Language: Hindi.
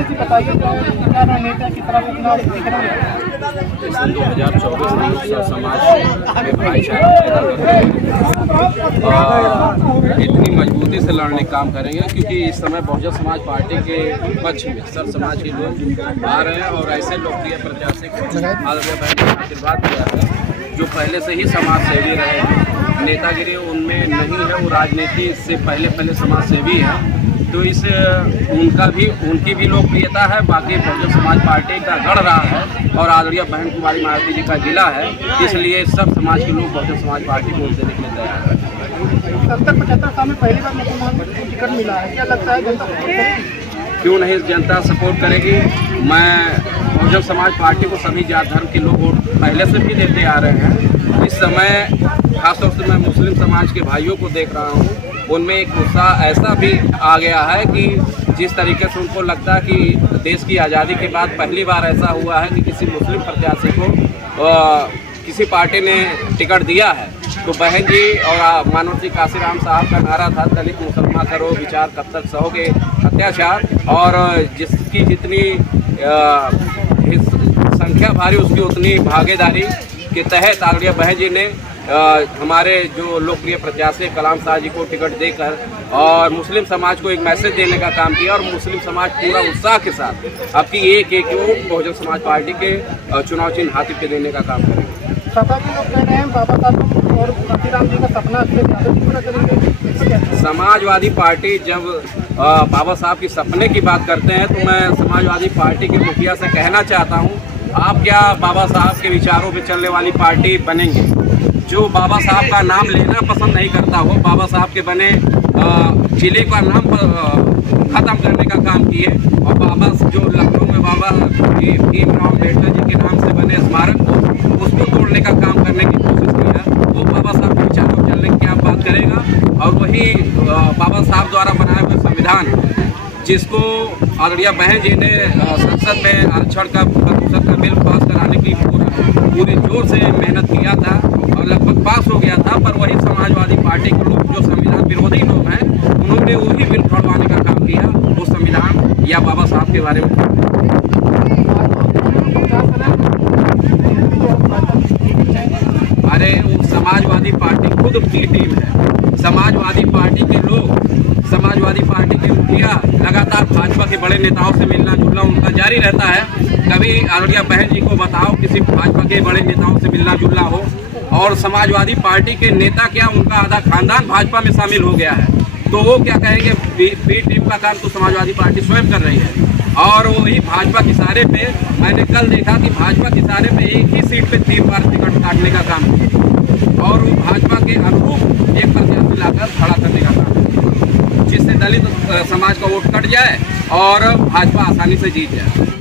से जी बताइए जो क्या रणनीति किस तरह से चुनाव दिख रहा है? सन 2024 में सब समाज में भाईचारा इतनी मजबूती से लड़ने का काम करेंगे, क्योंकि इस समय बहुजन समाज पार्टी के पक्ष में सब समाज के लोग आ रहे हैं और ऐसे लोकप्रिय प्रत्याशी को आशीर्वाद दिया है जो पहले से ही समाज सेवी रहे। नेतागिरी उनमें नहीं है, वो राजनीति से पहले समाज सेवी है, तो इस उनकी भी लोकप्रियता है। बाकी बहुजन समाज पार्टी का गढ़ रहा है और आदरणीय बहन कुमारी मायावती जी का जिला है, इसलिए सब समाज के लोग बहुजन समाज पार्टी को वोट देने के लिए तैयार है। 70-75 साल में पहली बार मुसलमान को टिकट मिला है, क्या लगता है जनता क्यों नहीं जनता सपोर्ट करेगी? मैं बहुजन समाज पार्टी को सभी जात धर्म के लोग वोट पहले से भी देते आ रहे हैं। इस समय खासतौर से मैं मुस्लिम समाज के भाइयों को देख रहा हूँ, उनमें एक उत्साह ऐसा भी आ गया है कि जिस तरीके से उनको लगता है कि देश की आज़ादी के बाद पहली बार ऐसा हुआ है कि किसी मुस्लिम प्रत्याशी को किसी पार्टी ने टिकट दिया है। तो बहन जी और मानव जी काशीराम साहब का नारा था, दलित मुसलमान करो विचार कब तक सहोगे अत्याचार, और जिसकी जितनी संख्या भारी उसकी उतनी भागीदारी के तहत आदरणीय बहन जी ने हमारे जो लोकप्रिय प्रत्याशी कलाम साहब जी को टिकट देकर और मुस्लिम समाज को एक मैसेज देने का काम किया, और मुस्लिम समाज पूरा उत्साह के साथ आपकी एक वोट बहुजन समाज पार्टी के चुनाव चिन्ह हाथी पे देने का काम करेंगे। सपा के लोग कह रहे हैं बाबा साहब और काशीराम जी का सपना अखिलेश यादव जी पूरा करेंगे। समाजवादी पार्टी जब बाबा साहब की सपने की बात करते हैं तो मैं समाजवादी पार्टी के मुखिया से कहना चाहता हूं, आप क्या बाबा साहब के विचारों पे चलने वाली पार्टी बनेंगे? जो बाबा साहब का नाम लेना पसंद नहीं करता हो, बाबा साहब के बने जिले का नाम खत्म करने का काम किए, और बाबा जो लखनऊ में बाबा भीमराव अम्बेडकर जी के नाम से बने स्मारक को उसको तोड़ने का काम करने की कोशिश की है, वो बाबा साहब के विचारों पर चलने की क्या बात करेगा? और वही बाबा साहब द्वारा बनाए हुए संविधान जिसको आदरणीय बहन जी ने संसद में आरक्षण का प्रतिशत का बिल पास कराने की पूरे जोर से मेहनत किया था और लगभग पास हो गया था, पर वही समाजवादी पार्टी के लोग जो संविधान विरोधी लोग हैं उन्होंने वही बिल छोड़वाने का काम किया, वो संविधान या बाबा साहब के बारे में। अरे वो समाजवादी पार्टी खुद की टीम है, समाजवादी पार्टी के लोग, समाजवादी पार्टी के मुखिया लगातार भाजपा के बड़े नेताओं से मिलना जुलना उनका जारी रहता है। कभी आदरणीय बहन जी को बताओ किसी भाजपा के बड़े नेताओं से मिलना जुलना हो, और समाजवादी पार्टी के नेता क्या उनका आधा खानदान भाजपा में शामिल हो गया है, तो वो क्या कहेंगे? बी टीम का काम तो समाजवादी पार्टी स्वयं कर रही है, और वही भाजपा के इशारे पे मैंने कल देखा कि भाजपा के इशारे पे एक ही सीट पे 3 बार टिकट काटने का काम किया, और वो भाजपा के अनुरूप एक प्रत्याशी लाकर खड़ा करने का काम किया, जिससे दलित समाज का वोट कट जाए और भाजपा आसानी से जीत जाए।